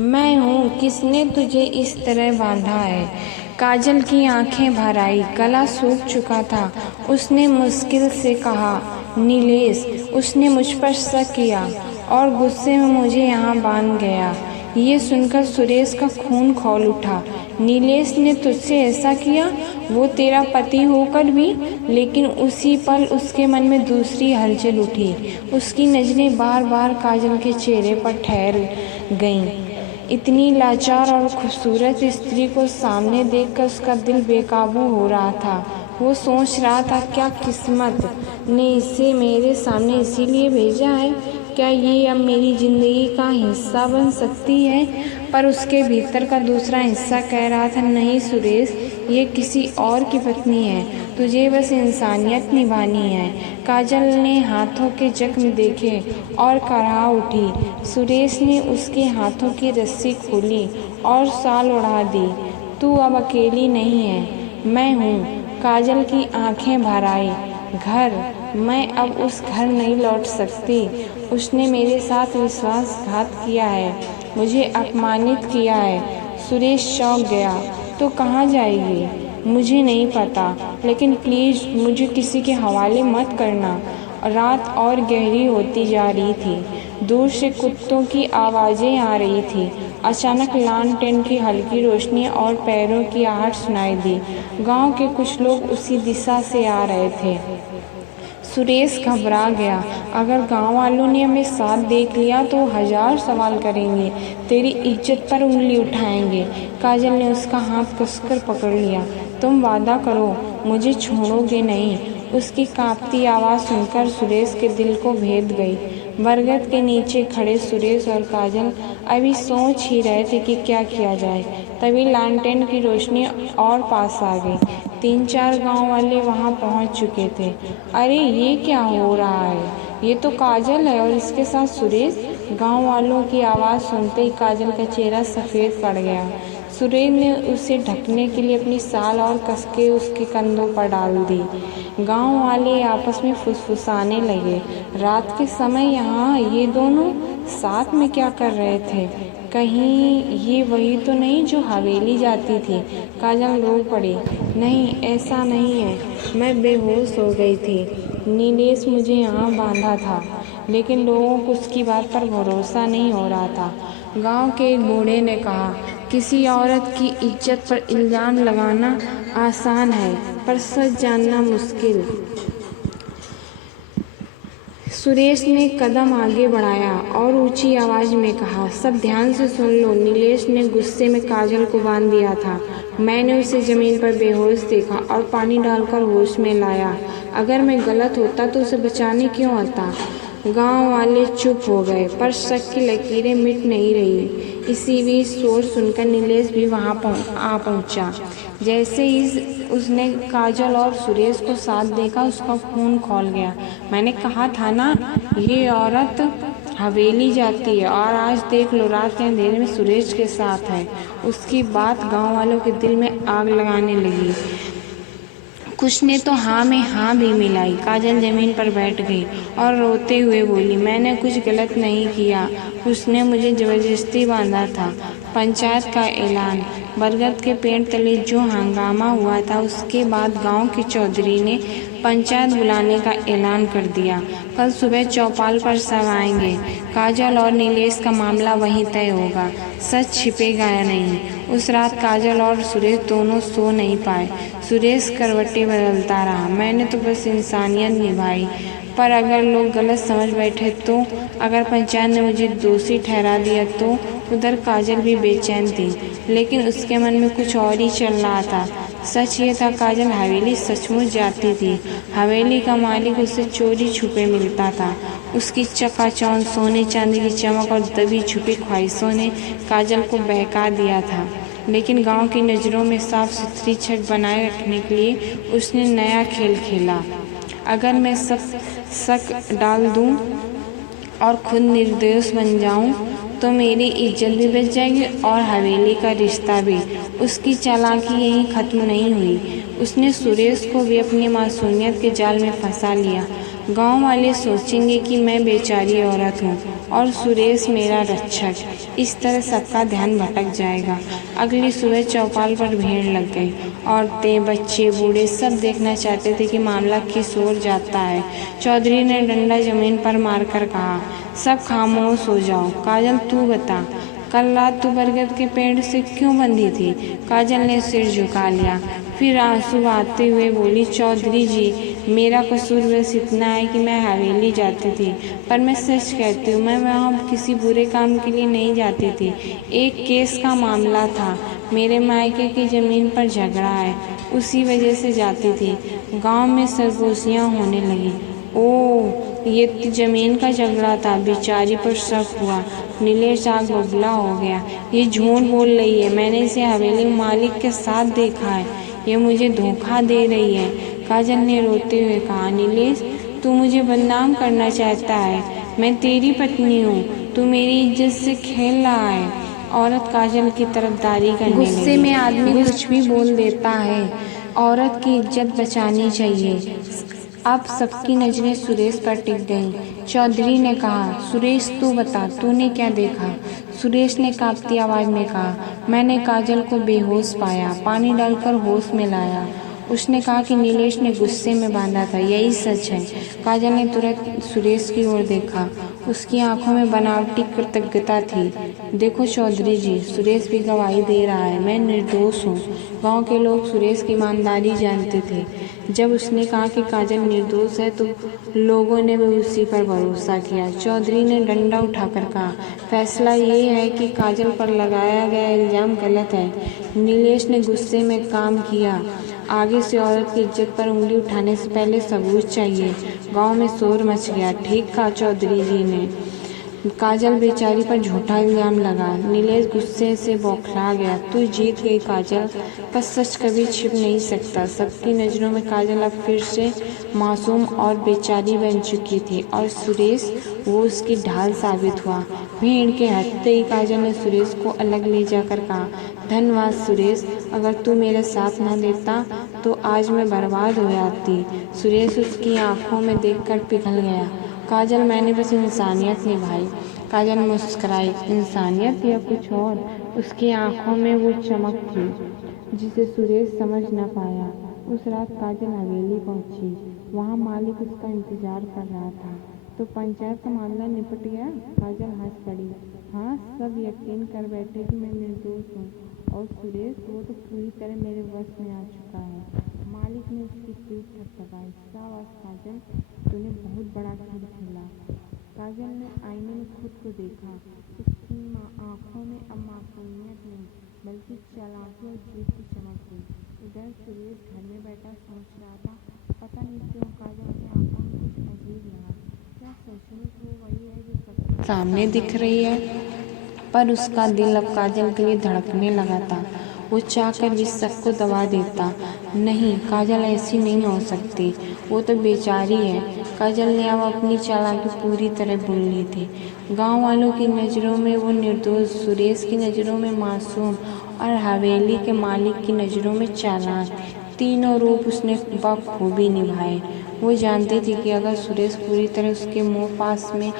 मैं हूँ, किसने तुझे इस तरह बांधा है। काजल की आंखें भर आई, गला सूख चुका था। उसने मुश्किल से कहा, नीलेश। उसने मुझ पर शक किया और गुस्से में मुझे यहाँ बांध गया। ये सुनकर सुरेश का खून खौल उठा। नीलेश ने तुझसे ऐसा किया, वो तेरा पति होकर भी? लेकिन उसी पल उसके मन में दूसरी हलचल उठी। उसकी नजरें बार बार काजल के चेहरे पर ठहर गईं। इतनी लाचार और खूबसूरत स्त्री को सामने देखकर उसका दिल बेकाबू हो रहा था। वो सोच रहा था, क्या किस्मत ने इसे मेरे सामने इसीलिए भेजा है? क्या ये अब मेरी ज़िंदगी का हिस्सा बन सकती है? पर उसके भीतर का दूसरा हिस्सा कह रहा था, नहीं सुरेश, ये किसी और की पत्नी है, तुझे बस इंसानियत निभानी है। काजल ने हाथों के जख्म देखे और कराह उठी। सुरेश ने उसके हाथों की रस्सी खोली और शाल उड़ा दी। तू अब अकेली नहीं है, मैं हूँ। काजल की आंखें भर आई। घर? मैं अब उस घर नहीं लौट सकती। उसने मेरे साथ विश्वासघात किया है, मुझे अपमानित किया है। सुरेश चौंक गया। तो कहाँ जाएगी? मुझे नहीं पता, लेकिन प्लीज़ मुझे किसी के हवाले मत करना। रात और गहरी होती जा रही थी। दूर से कुत्तों की आवाज़ें आ रही थी। अचानक लालटेन की हल्की रोशनी और पैरों की आहट सुनाई दी। गांव के कुछ लोग उसी दिशा से आ रहे थे। सुरेश घबरा गया। अगर गांव वालों ने हमें साथ देख लिया तो 1000 सवाल करेंगे, तेरी इज्जत पर उंगली उठाएंगे। काजल ने उसका हाथ कसकर पकड़ लिया। तुम वादा करो, मुझे छोड़ोगे नहीं। उसकी कांपती आवाज़ सुनकर सुरेश के दिल को भेद गई। बरगद के नीचे खड़े सुरेश और काजल अभी सोच ही रहे थे कि क्या किया जाए। तभी लालटेन की रोशनी और पास आ गई। 3-4 गांव वाले वहां पहुंच चुके थे। अरे ये क्या हो रहा है? ये तो काजल है और इसके साथ सुरेश। गांव वालों की आवाज़ सुनते ही काजल का चेहरा सफ़ेद पड़ गया। सुरेश ने उसे ढकने के लिए अपनी शाल और कसके उसके कंधों पर डाल दी। गांव वाले आपस में फुसफुसाने लगे। रात के समय यहाँ ये दोनों साथ में क्या कर रहे थे? कहीं ये वही तो नहीं जो हवेली जाती थी? काजल रो पड़ी। नहीं, ऐसा नहीं है, मैं बेहोश हो गई थी। नीलेश मुझे यहाँ बांधा था, लेकिन लोगों को उसकी बात पर भरोसा नहीं हो रहा था। गांव के एक बूढ़े ने कहा, किसी औरत की इज्जत पर इल्ज़ाम लगाना आसान है, पर सच जानना मुश्किल। सुरेश ने कदम आगे बढ़ाया और ऊंची आवाज़ में कहा, सब ध्यान से सुन लो। नीलेश ने गुस्से में काजल को बांध दिया था। मैंने उसे ज़मीन पर बेहोश देखा और पानी डालकर होश में लाया। अगर मैं गलत होता तो उसे बचाने क्यों आता? गांव वाले चुप हो गए, पर शक की लकीरें मिट नहीं रही। इसी बीच शोर सुनकर नीलेश भी वहां आ पहुंचा। जैसे ही उसने काजल और सुरेश को साथ देखा, उसका खून खौल गया। मैंने कहा था ना, ये औरत हवेली जाती है, और आज देख लो, रात के अंधेरे में सुरेश के साथ है। उसकी बात गांव वालों के दिल में आग लगाने लगी। कुछ ने तो हाँ में हाँ भी मिलाई। काजल जमीन पर बैठ गई और रोते हुए बोली, मैंने कुछ गलत नहीं किया, उसने मुझे ज़बरदस्ती बांधा था। पंचायत का ऐलान। बरगद के पेड़ तले जो हंगामा हुआ था, उसके बाद गांव के चौधरी ने पंचायत बुलाने का ऐलान कर दिया। कल सुबह चौपाल पर सब आएंगे। काजल और नीलेश का मामला वहीं तय होगा। सच छिपेगा या नहीं। उस रात काजल और सुरेश दोनों सो नहीं पाए। सुरेश करवटें बदलता रहा। मैंने तो बस इंसानियत निभाई, पर अगर लोग गलत समझ बैठे तो? अगर पंचायत ने मुझे दोषी ठहरा दिया तो? उधर काजल भी बेचैन थी, लेकिन उसके मन में कुछ और ही चल रहा था। सच ये था, काजल हवेली सचमुच जाती थी। हवेली का मालिक उसे चोरी छुपे मिलता था। उसकी चकाचौंध सोने चांदी की चमक और दबी छुपी ख्वाहिशों ने काजल को बहका दिया था। लेकिन गांव की नज़रों में साफ सुथरी छत बनाए रखने के लिए उसने नया खेल खेला। अगर मैं सब शक डाल दूं और खुद निर्दोष बन जाऊं, तो मेरी इज्जत भी बच जाएगी और हवेली का रिश्ता भी। उसकी चालाकी यहीं ख़त्म नहीं हुई। उसने सुरेश को भी अपनी मासूमियत के जाल में फंसा लिया। गांव वाले सोचेंगे कि मैं बेचारी औरत हूँ और सुरेश मेरा रक्षक। इस तरह सबका ध्यान भटक जाएगा। अगली सुबह चौपाल पर भीड़ लग गई। औरतें, बच्चे, बूढ़े सब देखना चाहते थे कि मामला किस ओर जाता है। चौधरी ने डंडा जमीन पर मारकर कहा, सब खामोश हो जाओ। काजल, तू बता, कल रात तू बरगद के पेड़ से क्यों बंधी थी? काजल ने सिर झुका लिया, फिर आंसू आते हुए बोली, चौधरी जी, मेरा कसूर बस इतना है कि मैं हवेली जाती थी, पर मैं सच कहती हूँ, मैं वहाँ किसी बुरे काम के लिए नहीं जाती थी। एक केस का मामला था, मेरे मायके की ज़मीन पर झगड़ा है, उसी वजह से जाती थी। गांव में सरगोशियाँ होने लगी। ओह, ये तो ज़मीन का झगड़ा था। बेचारी पर शक हुआ। नीलेश आग बबूला हो गया। ये झूठ बोल रही है, मैंने इसे हवेली मालिक के साथ देखा है, ये मुझे धोखा दे रही है। काजल ने रोते हुए कहा, नीलेश, तू मुझे बदनाम करना चाहता है, मैं तेरी पत्नी हूँ, तू मेरी इज्जत से खेल रहा है। औरत काजल की तरफदारी करने लगी। गुस्से में आदमी कुछ भी बोल देता है, औरत की इज्जत बचानी चाहिए। अब सबकी नजरें सुरेश पर टिक गईं। चौधरी ने कहा, सुरेश, तू बता, तूने क्या देखा? सुरेश ने कांपती आवाज में कहा, मैंने काजल को बेहोश पाया, पानी डालकर होश में लाया। उसने कहा कि नीलेश ने गुस्से में बांधा था। यही सच है। काजल ने तुरंत सुरेश की ओर देखा। उसकी आंखों में बनावटी कृतज्ञता थी। देखो चौधरी जी, सुरेश भी गवाही दे रहा है, मैं निर्दोष हूँ। गांव के लोग सुरेश की ईमानदारी जानते थे। जब उसने कहा कि काजल निर्दोष है तो लोगों ने भी उसी पर भरोसा किया। चौधरी ने डंडा उठाकर कहा, फैसला ये है कि काजल पर लगाया गया इल्ज़ाम गलत है। नीलेश ने गुस्से में काम किया। आगे से औरत की इज्जत पर उंगली उठाने से पहले सबूत चाहिए। गांव में शोर मच गया। ठीक कहा चौधरी जी ने। काजल बेचारी पर झूठा इल्ज़ाम लगा। नीलेश गुस्से से बौखला गया। तू जीत गई काजल, पर सच कभी छिप नहीं सकता। सबकी नज़रों में काजल अब फिर से मासूम और बेचारी बन चुकी थी, और सुरेश, वो उसकी ढाल साबित हुआ। भीड़ के हटते ही काजल ने सुरेश को अलग ले जाकर कहा, धन्यवाद सुरेश, अगर तू मेरे साथ न देता तो आज मैं बर्बाद हो जाती। सुरेश उसकी आंखों में देखकर पिघल गया। काजल, मैंने बस इंसानियत निभाई। काजल मुस्कुराई। इंसानियत या कुछ और? उसकी आंखों में वो चमक थी जिसे सुरेश समझ न पाया। उस रात काजल हवेली पहुंची। वहां मालिक उसका इंतजार कर रहा था। तो पंचायत का मामला निपट गया? काजल हंस पड़ी। हाँ, सब यकीन कर बैठे कि मैं निर्दोष हूँ। और सुरेश, वो तो पूरी तरह मेरे वश में आ चुका है। मालिक ने उसकी पीठ थपथपाई। शाबाश काजल, तूने बहुत बड़ा खेल खेला। काजल ने आईने में खुद को देखा। उसकी आंखों में अब मासूमियत नहीं, बल्कि चालाकी और जीत की चमक थी। इधर सुरेश घर में बैठा सोच रहा था, पता नहीं क्यों काजल की आंखों में कुछ अजीब लगा। क्या सचमुच वो वही है जो सबके सामने दिख रही है? पर उसका दिल अब काजल के लिए धड़कने लगा था। वो चाहकर भी शक को दबा देता। नहीं, काजल ऐसी नहीं हो सकती, वो तो बेचारी है। काजल ने अब अपनी चालाकी पूरी तरह भूल ली थी। गांव वालों की नज़रों में वो निर्दोष, सुरेश की नज़रों में मासूम, और हवेली के मालिक की नज़रों में चालाक। तीनों रूप उसने बखूबी निभाए। वो जानती थी कि अगर सुरेश पूरी तरह उसके मुंह पास में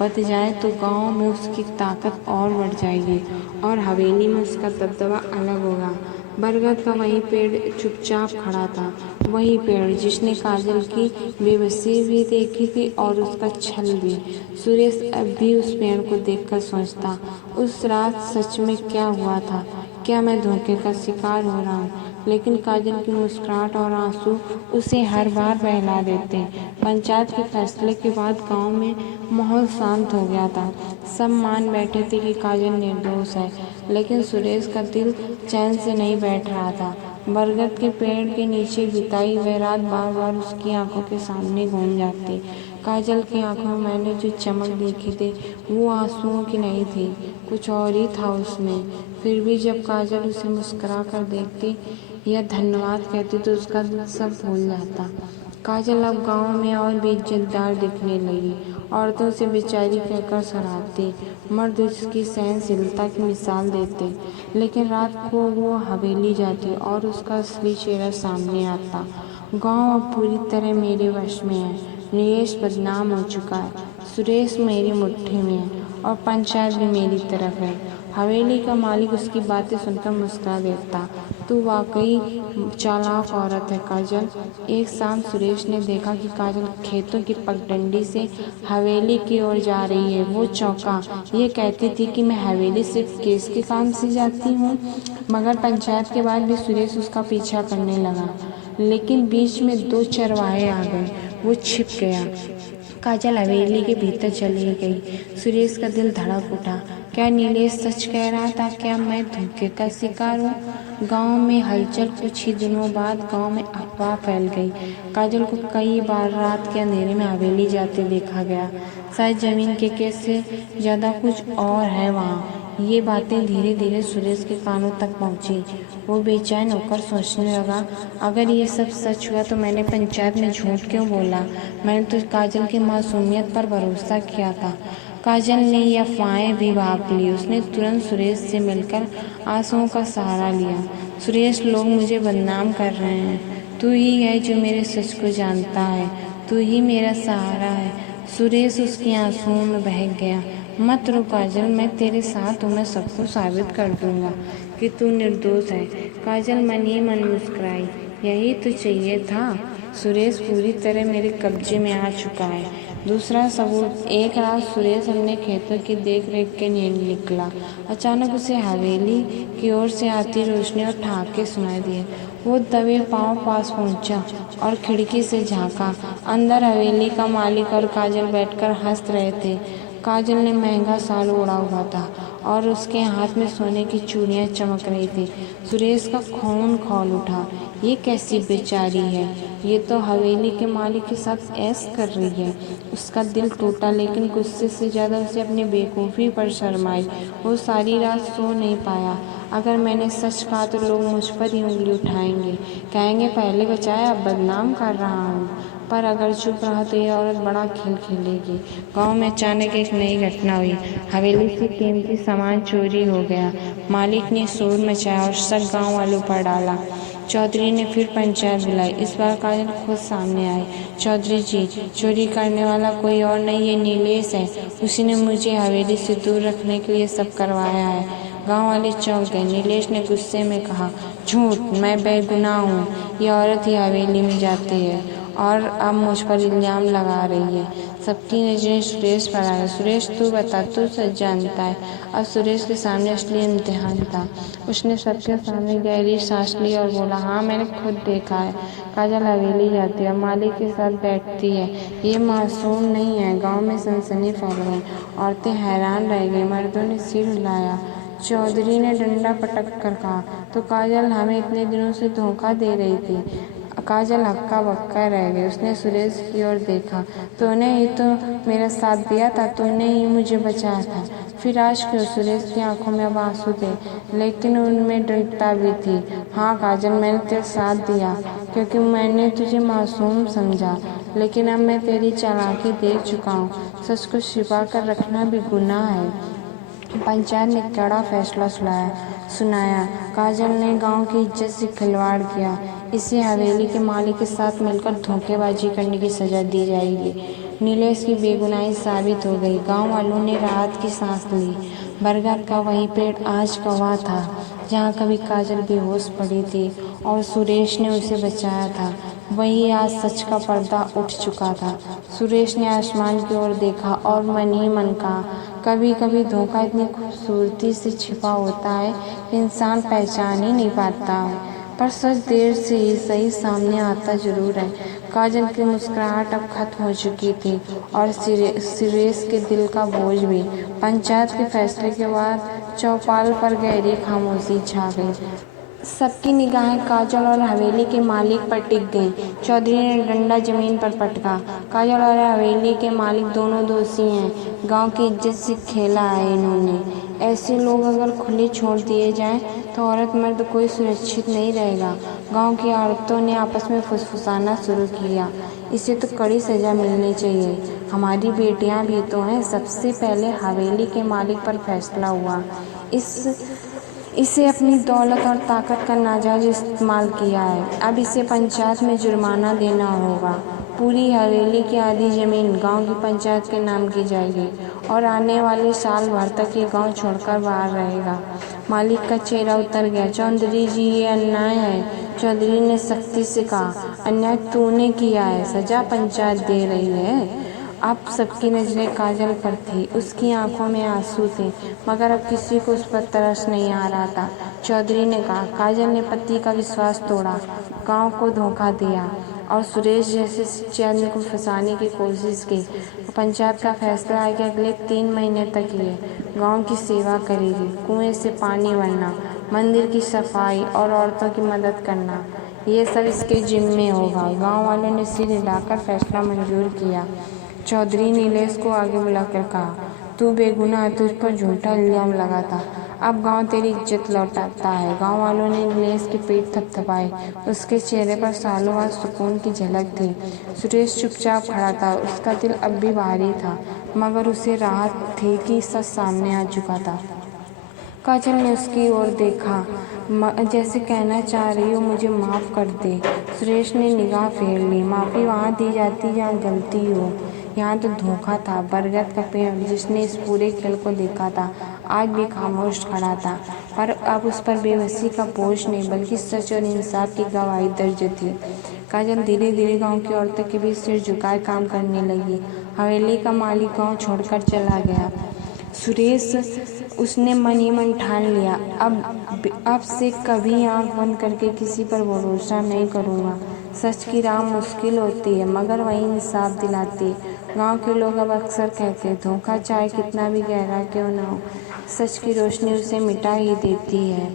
बच जाए तो गांव में उसकी ताकत और बढ़ जाएगी, और हवेली में उसका दबदबा अलग होगा। बरगद का वही पेड़ चुपचाप खड़ा था, वही पेड़ जिसने काजल की बेबसी भी देखी थी और उसका छल भी। सुरेश अब भी उस पेड़ को देखकर सोचता, उस रात सच में क्या हुआ था? क्या मैं धोखे का शिकार हो रहा हूँ? लेकिन काजल की मुस्कुराहट और आंसू उसे हर बार बहला देते। पंचायत के फैसले के बाद गांव में माहौल शांत हो गया था। सब मान बैठे थे कि काजल निर्दोष है, लेकिन सुरेश का दिल चैन से नहीं बैठ रहा था। बरगद के पेड़ के नीचे बिताई वह रात बार बार उसकी आंखों के सामने घूम जाती। काजल की आंखों में मैंने जो चमक देखी थी वो आंसुओं की नहीं थी, कुछ और ही था उसमें। फिर भी जब काजल उसे मुस्कुरा कर देखती या धन्यवाद कहती तो उसका दिल सब भूल जाता। काजल अब गांव में और भी इज्जतदार दिखने लगी। औरतों से बेचारी कहकर सराहती, मर्द उसकी सहनशीलता की मिसाल देते। लेकिन रात को वो हवेली जाती और उसका असली चेहरा सामने आता। गांव अब पूरी तरह मेरे वश में है। नीलेश बदनाम हो चुका है, सुरेश मेरी मुट्ठी में है और पंचायत भी मेरी तरफ है। हवेली का मालिक उसकी बातें सुनकर मुस्कुरा देता। तू वाकई चालाक औरत है काजल। एक शाम सुरेश ने देखा कि काजल खेतों की पगडंडी से हवेली की ओर जा रही है। वो चौंका। ये कहती थी कि मैं हवेली सिर्फ केस के काम से जाती हूँ, मगर पंचायत के बाद भी सुरेश उसका पीछा करने लगा। लेकिन बीच में 2 चरवाहे आ गए। वो छिप गया। काजल हवेली के भीतर चली गई। सुरेश का दिल धड़क उठा। क्या नीलेश सच कह रहा था? क्या मैं धोखे का शिकार हूँ? गांव में हलचल। कुछ ही दिनों बाद गांव में अफवाह फैल गई। काजल को कई बार रात के अंधेरे में हवेली जाते देखा गया। शायद जमीन के केस से ज़्यादा कुछ और है वहाँ। ये बातें धीरे धीरे सुरेश के कानों तक पहुँची। वो बेचैन होकर सोचने लगा, अगर ये सब सच हुआ तो मैंने पंचायत में झूठ क्यों बोला? मैंने तो काजल की मासूमियत पर भरोसा किया था। काजल ने ये अफवाहें भी भांप ली। उसने तुरंत सुरेश से मिलकर आंसुओं का सहारा लिया। सुरेश, लोग मुझे बदनाम कर रहे हैं। तू ही है जो मेरे सच को जानता है। तू ही मेरा सहारा है। सुरेश उसके आंसुओं में बह गया। मत रो काजल, मैं तेरे साथ हूँ। मैं सबको साबित कर दूंगा कि तू निर्दोष है। काजल मन ही मन मुस्कुराई। यही तो चाहिए था। सुरेश पूरी तरह मेरे कब्जे में आ चुका है। दूसरा सबूत। एक रात सुरेश अपने खेतों की देख रेख के लिए निकला। अचानक उसे हवेली की ओर से आती रोशनी और ठहाके सुनाई दिए। वो दबे पांव पास पहुंचा और खिड़की से झांका। अंदर हवेली का मालिक और काजल बैठकर हंस रहे थे। काजल ने महंगा साल ओढ़ा हुआ था और उसके हाथ में सोने की चूड़ियां चमक रही थी। सुरेश का खून खौल उठा। ये कैसी बेचारी है? ये तो हवेली के मालिक के साथ ऐश कर रही है। उसका दिल टूटा, लेकिन गुस्से से ज़्यादा उसे अपनी बेवकूफ़ी पर शर्म आई। वो सारी रात सो नहीं पाया। अगर मैंने सच कहा तो लोग मुझ पर ही उंगली उठाएंगे, कहेंगे पहले बचाया अब बदनाम कर रहा हूँ। पर अगर चुप रहा तो ये औरत बड़ा खेल खेलेगी। गांव में अचानक एक नई घटना हुई। हवेली से कीमती सामान चोरी हो गया। मालिक ने शोर मचाया और शक गांव वालों पर डाला। चौधरी ने फिर पंचायत बुलाई। इस बार काजल खुद सामने आई। चौधरी जी, चोरी करने वाला कोई और नहीं, ये नीलेश है। उसी ने मुझे हवेली से दूर रखने के लिए सब करवाया है। गांव वाले चौंक गए। नीलेश ने गुस्से में कहा, झूठ, मैं बेगुनाह हूँ। ये औरत ही हवेली में जाती है और अब मुझ पर इल्ज़ाम लगा रही है। सबकी नज़रें सुरेश पर आ गई। सुरेश, तू बता, तू सच जानता है? अब सुरेश के सामने असली इम्तिहान था। उसने सबके सामने गहरी सांस ली और बोला, हाँ, मैंने खुद देखा है। काजल हवेली जाती है, मालिक के साथ बैठती है। ये मासूम नहीं है। गांव में सनसनी फैल गई। औरतें हैरान रह गई। मर्दों ने सिर हिलाया। चौधरी ने डंडा पटक कर कहा, तो काजल हमें इतने दिनों से धोखा दे रही थी। काजल हक्का बक्का रह गई। उसने सुरेश की ओर देखा। तूने ही तो मेरा साथ दिया था। तूने ही मुझे बचाया था। फिर आज क्यों? सुरेश की आंखों में अब आंसू थे, लेकिन उनमें दृढ़ता भी थी। हाँ काजल, मैंने तेरा साथ दिया क्योंकि मैंने तुझे मासूम समझा, लेकिन अब मैं तेरी चालाकी देख चुका हूँ। सच को छिपा कर रखना भी गुनाह है। पंचायत ने कड़ा फैसला सुनाया। काजल ने गांव की इज्जत से खिलवाड़ किया। इसे हवेली के मालिक के साथ मिलकर धोखेबाजी करने की सजा दी जाएगी। नीलेश की बेगुनाही साबित हो गई। गांव वालों ने राहत की सांस ली। बरगद का वही पेड़ आज गवाह था जहां कभी काजल बेहोश पड़ी थी और सुरेश ने उसे बचाया था। वही आज सच का पर्दा उठ चुका था। सुरेश ने आसमान की ओर देखा और मन ही मन कहा, कभी कभी धोखा इतनी खूबसूरती से छिपा होता है कि इंसान पहचान ही नहीं पाता है। पर सच देर से ही सही सामने आता जरूर है। काजल की मुस्कुराहट अब खत्म हो चुकी थी और सुरेश के दिल का बोझ भी। पंचायत के फैसले के बाद चौपाल पर गहरी खामोशी छा गई। सबकी निगाहें काजल और हवेली के मालिक पर टिक गईं। चौधरी ने डंडा जमीन पर पटका। काजल और हवेली के मालिक दोनों दोषी हैं। गांव की इज्जत से खेला है इन्होंने। ऐसे लोग अगर खुले छोड़ दिए जाएं तो औरत मर्द कोई सुरक्षित नहीं रहेगा। गांव की औरतों ने आपस में फुसफुसाना शुरू किया। इसे तो कड़ी सजा मिलनी चाहिए। हमारी बेटियां भी तो हैं। सबसे पहले हवेली के मालिक पर फैसला हुआ। इसे अपनी दौलत और ताकत का नाजायज इस्तेमाल किया है। अब इसे पंचायत में जुर्माना देना होगा। पूरी हवेली की आधी ज़मीन गांव की पंचायत के नाम की जाएगी और आने वाले साल भर तक ये गांव छोड़कर बाहर रहेगा। मालिक का चेहरा उतर गया। चौधरी जी, ये अन्याय है। चौधरी ने सख्ती से कहा, अन्याय तूने किया है, सजा पंचायत दे रही है। अब सबकी नज़रें काजल पर थी। उसकी आंखों में आंसू थे, मगर अब किसी को उस पर तरस नहीं आ रहा था। चौधरी ने कहा, काजल ने पति का विश्वास तोड़ा, गांव को धोखा दिया और सुरेश जैसे सच्चे आदमी को फंसाने की कोशिश की। पंचायत का फैसला है कि अगले 3 महीने तक ये गांव की सेवा करेगी। कुएं से पानी भरना, मंदिर की सफाई और औरतों की मदद करना, ये सब इसके जिम्मे होगा। गांव वालों ने सिर हिलाकर फैसला मंजूर किया। चौधरी नीलेश को आगे बुलाकर कहा, तू बेगुनाह, तुझ पर झूठा इल्जाम लगा था। अब गांव तेरी इज्जत लौटाता है। गांव वालों ने नीलेश के पेट थपथपाए। उसके चेहरे पर सालों बाद सुकून की झलक थी। सुरेश चुपचाप खड़ा था। उसका दिल अब भी भारी था, मगर उसे राहत थी कि सच सामने आ चुका था। काजल ने उसकी ओर देखा, जैसे कहना चाह रही हो, मुझे माफ़ कर दे। सुरेश ने निगाह फेर ली। माफ़ी वहाँ दी जाती जहाँ गलती हो। यहाँ तो धोखा था। बरगद का पेड़ जिसने इस पूरे खेल को देखा था, आज भी खामोश खड़ा था, पर अब उस पर बेबसी का बोझ नहीं, बल्कि सच और इंसाफ की गवाही दर्ज थी। काजल धीरे धीरे गांव की औरतों के बीच सिर झुकाए काम करने लगी। हवेली का मालिक गांव छोड़कर चला गया। सुरेश, उसने मन ही मन ठान लिया, अब से कभी आंख बंद करके किसी पर भरोसा नहीं करूँगा। सच की राह मुश्किल होती है, मगर वही इंसाफ दिलाती है। गांव के लोग अब अक्सर कहते हैं, धोखा चाहे कितना भी गहरा क्यों ना हो, सच की रोशनी उसे मिटा ही देती है।